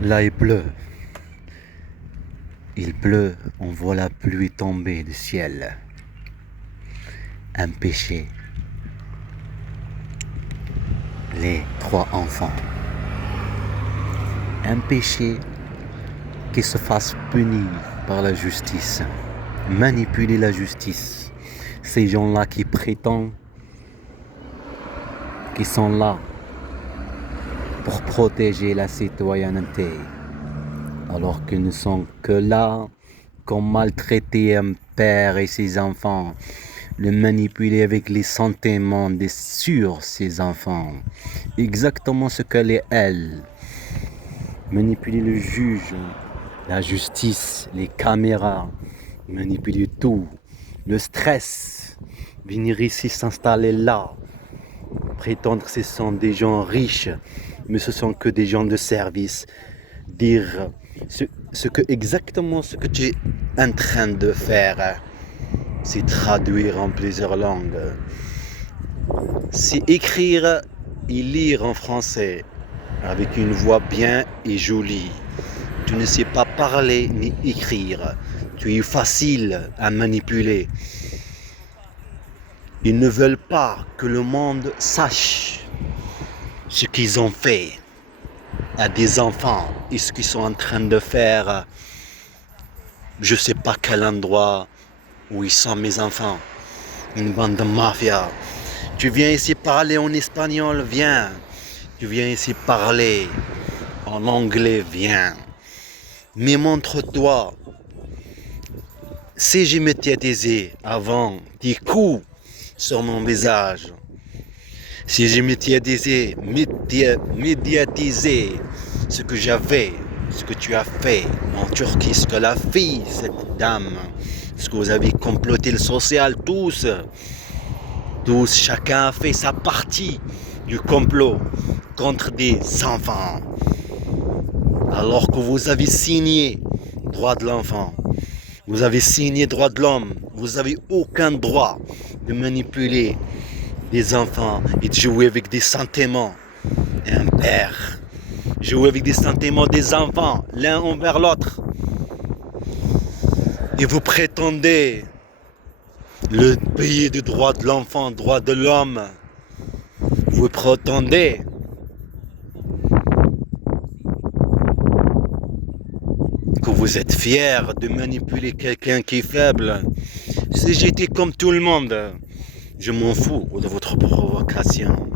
Là il pleut. Il pleut, on voit la pluie tomber du ciel. Un péché. Les trois enfants. Un péché qui se fasse punir par la justice. Manipuler la justice. Ces gens-là qui prétendent qu'ils sont là pour protéger la citoyenneté. Alors qu'ils ne sont que là pour maltraiter un père et ses enfants. Le manipuler avec les sentiments sur ses enfants. Exactement ce qu'elle est elle. Manipuler le juge, la justice, les caméras, manipuler tout, le stress, venir ici s'installer là, prétendre que ce sont des gens riches, mais ce sont que des gens de service, dire exactement ce que tu es en train de faire, c'est traduire en plusieurs langues, c'est écrire et lire en français avec une voix bien et jolie. Tu ne sais pas parler ni écrire. Tu es facile à manipuler. Ils ne veulent pas que le monde sache ce qu'ils ont fait à des enfants et ce qu'ils sont en train de faire. Je ne sais pas quel endroit où ils sont mes enfants. Une bande de mafia. Tu viens ici parler en espagnol, viens. Tu viens ici parler en anglais, viens. Mais montre-toi. Si je médiatisais avant tes coups sur mon visage, si je médiatisais ce que j'avais, ce que tu as fait en Turquie, ce que la fille, cette dame, ce que vous avez comploté le social, tous, chacun a fait sa partie du complot contre des enfants. Alors que vous avez signé droit de l'enfant. Vous avez signé droit de l'homme. Vous n'avez aucun droit de manipuler des enfants et de jouer avec des sentiments. Un père. Jouer avec des sentiments des enfants, l'un envers l'autre. Et vous prétendez le pays du droit de l'enfant, droit de l'homme. Vous prétendez que vous êtes fier de manipuler quelqu'un qui est faible. Si j'étais comme tout le monde, je m'en fous de votre provocation.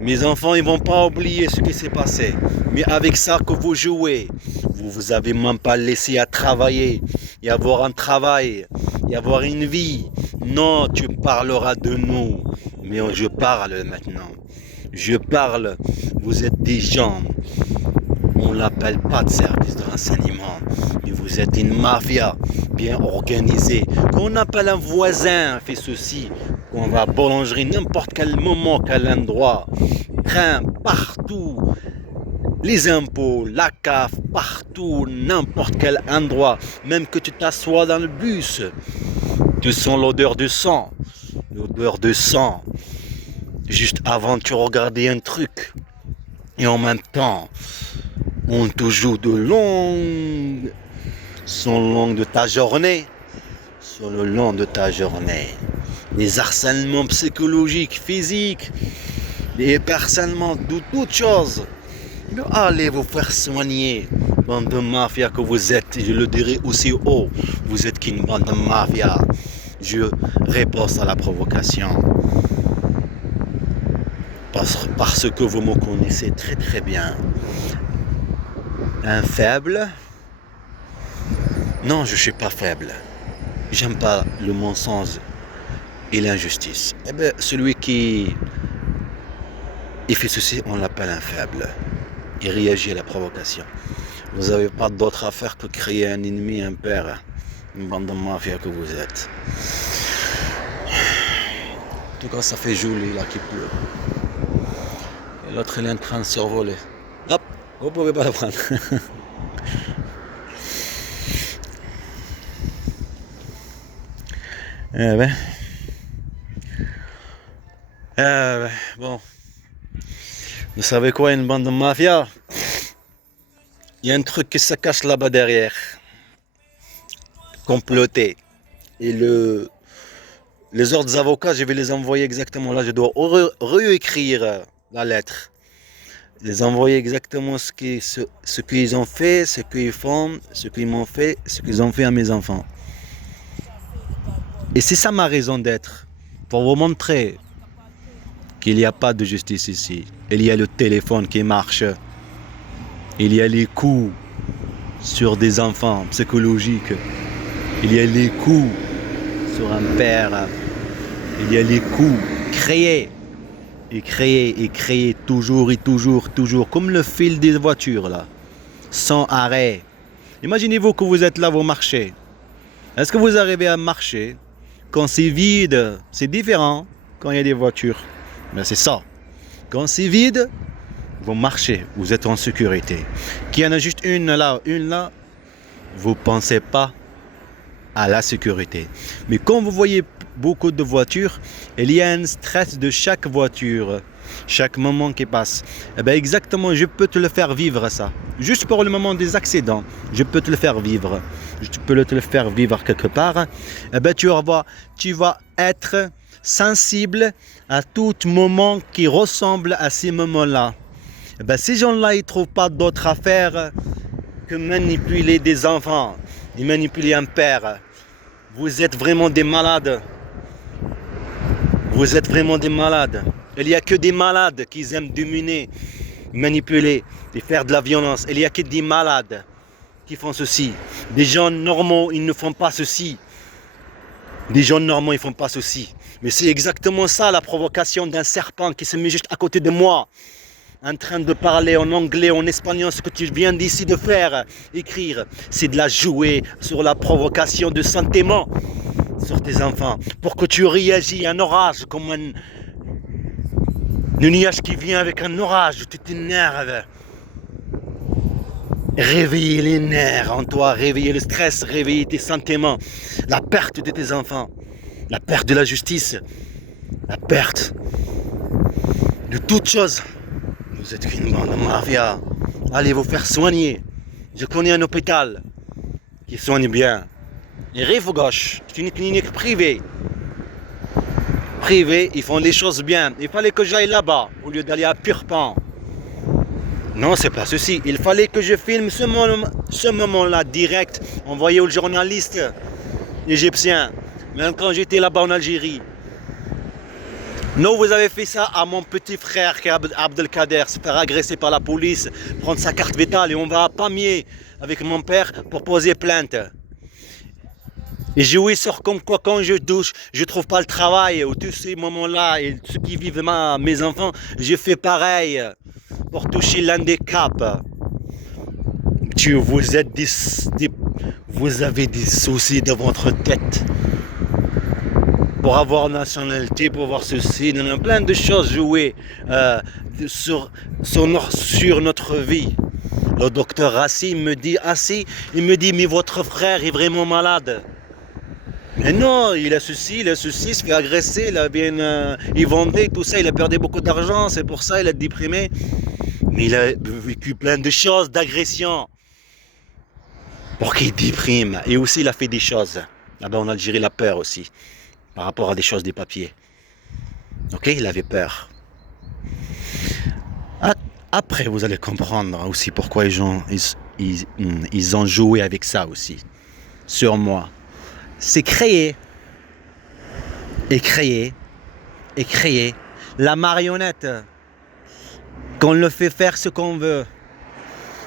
Mes enfants, ils vont pas oublier ce qui s'est passé. Mais avec ça que vous jouez, vous avez même pas laissé à travailler, et avoir un travail, et avoir une vie. Non, tu parleras de nous. Mais je parle maintenant. Je parle. Vous êtes des gens. On ne l'appelle pas de service de renseignement, mais vous êtes une mafia bien organisée. Quand on appelle un voisin, fait ceci, qu'on va à boulangerie, n'importe quel moment, quel endroit, train, partout, les impôts, la CAF, partout, n'importe quel endroit, même que tu t'assois dans le bus, tu sens l'odeur de sang, juste avant tu regardais un truc, et en même temps, on te joue de longues, sur le long de ta journée, les harcèlements psychologiques, physiques, les harcèlements de toutes choses. Mais allez vous faire soigner, bande de mafia que vous êtes, je le dirai aussi haut, vous êtes qu'une bande de mafia. Je réponds à la provocation. Parce que vous me connaissez très très bien. Un faible? Non, je ne suis pas faible. J'aime pas le mensonge et l'injustice. Eh bien, celui qui fait ceci, on l'appelle un faible. Il réagit à la provocation. Vous n'avez pas d'autre affaire que créer un ennemi, un père, une bande de mafia que vous êtes. En tout cas, ça fait joli là qui pleut. Et l'autre, il est en train de survoler. Hop, vous pouvez pas le prendre. Eh ben, bon, vous savez quoi, une bande de mafia? Il y a un truc qui se cache là-bas derrière, comploté. Et les autres avocats, je vais les envoyer exactement là. Je dois réécrire la lettre. Les envoyer exactement ce qu'ils ont fait, ce qu'ils font, ce qu'ils m'ont fait, ce qu'ils ont fait à mes enfants. Et c'est ça ma raison d'être. Pour vous montrer qu'il n'y a pas de justice ici. Il y a le téléphone qui marche. Il y a les coups sur des enfants psychologiques. Il y a les coups sur un père. Il y a les coups créés. Et créer toujours et toujours, toujours, comme le fil des voitures là, sans arrêt. Imaginez-vous que vous êtes là, vous marchez. Est-ce que vous arrivez à marcher quand c'est vide? C'est différent quand il y a des voitures. Mais c'est ça. Quand c'est vide, vous marchez, vous êtes en sécurité. Qu'il y en a juste une là, vous ne pensez pas à la sécurité. Mais quand vous voyez beaucoup de voitures, il y a un stress de chaque voiture, chaque moment qui passe. Et bien exactement, je peux te le faire vivre ça. Juste pour le moment des accidents, je peux te le faire vivre. Je peux te le faire vivre quelque part. Et bien tu vas être sensible à tout moment qui ressemble à ces moments-là. Et bien ces gens-là, ils ne trouvent pas d'autre affaire que manipuler des enfants et manipuler un père. Vous êtes vraiment des malades. Vous êtes vraiment des malades. Il n'y a que des malades qui aiment dominer, manipuler et faire de la violence. Il n'y a que des malades qui font ceci. Des gens normaux, ils ne font pas ceci. Des gens normaux, ils ne font pas ceci. Mais c'est exactement ça la provocation d'un serpent qui se met juste à côté de moi, en train de parler en anglais, en espagnol, ce que tu viens d'ici de faire, écrire. C'est de la jouer sur la provocation de sentiments sur tes enfants, pour que tu réagis à un orage, comme un nuage qui vient avec un orage, tu t'énerves. Réveiller les nerfs en toi, réveiller le stress, réveiller tes sentiments, la perte de tes enfants, la perte de la justice, la perte de toute chose. Vous êtes une bande de mafia. Allez vous faire soigner. Je connais un hôpital qui soigne bien. Les Rives Gauche, c'est une clinique privée. Privée, ils font les choses bien. Il fallait que j'aille là-bas au lieu d'aller à Purpan. Non, c'est pas ceci. Il fallait que je filme ce moment-là direct, envoyé aux journalistes égyptiens. Même quand j'étais là-bas en Algérie. Non, vous avez fait ça à mon petit frère qui est Abdelkader, se faire agresser par la police, prendre sa carte vitale et on va à Pamiers avec mon père pour poser plainte. Et jouer sur comme quoi quand je douche, je trouve pas le travail, ou tous ces moments-là, et ceux qui vivent mes enfants, je fais pareil pour toucher l'handicap. Vous avez des soucis de votre tête. Pour avoir nationalité, pour avoir ceci, il y a plein de choses jouées sur notre vie. Le docteur Rassi me dit, mais votre frère est vraiment malade. Mais non, il a ceci, il se fait agresser, il vendait tout ça, il a perdu beaucoup d'argent, c'est pour ça il a déprimé. Mais il a vécu plein de choses, d'agression. Pour qu'il déprime. Et aussi il a fait des choses. Là-bas en Algérie, il a peur aussi. Par rapport à des choses des papiers. Ok, il avait peur. Après, vous allez comprendre aussi pourquoi ils ont joué avec ça aussi. Sur moi. C'est créer la marionnette qu'on le fait faire ce qu'on veut.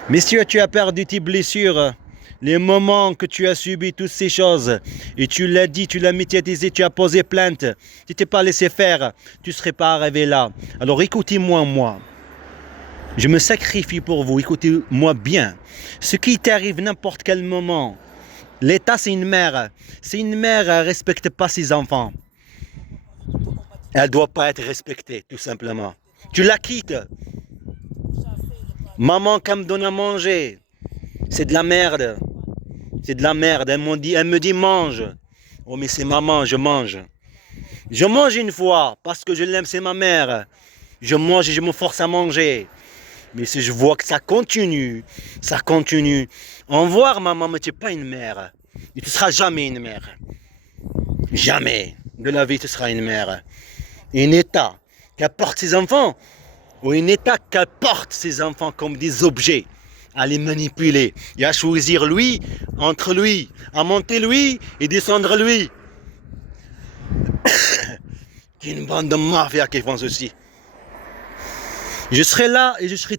Messieurs, tu as perdu tes blessures, les moments que tu as subi toutes ces choses, et tu l'as dit, tu l'as médiatisé, tu as posé plainte, tu t'es pas laissé faire, tu ne serais pas arrivé là. Alors écoutez-moi, moi. Je me sacrifie pour vous, écoutez-moi bien. Ce qui t'arrive n'importe quel moment, l'État, c'est une mère. Si une mère ne respecte pas ses enfants, elle ne doit pas être respectée, tout simplement. Tu la quittes. Maman qui me donne à manger, c'est de la merde. C'est de la merde. Elle me dit mange. Oh mais c'est maman, je mange. Je mange une fois parce que je l'aime, c'est ma mère. Je mange et je me force à manger. Mais si je vois que ça continue, voir maman, mais tu n'es pas une mère. Et tu ne seras jamais une mère. Jamais de la vie, tu seras une mère. Un État qui apporte ses enfants, ou un État qui apporte ses enfants comme des objets, à les manipuler et à choisir lui, entre lui, à monter lui et descendre lui. Il y a une bande de mafia qui font ceci. Je serai là et je serai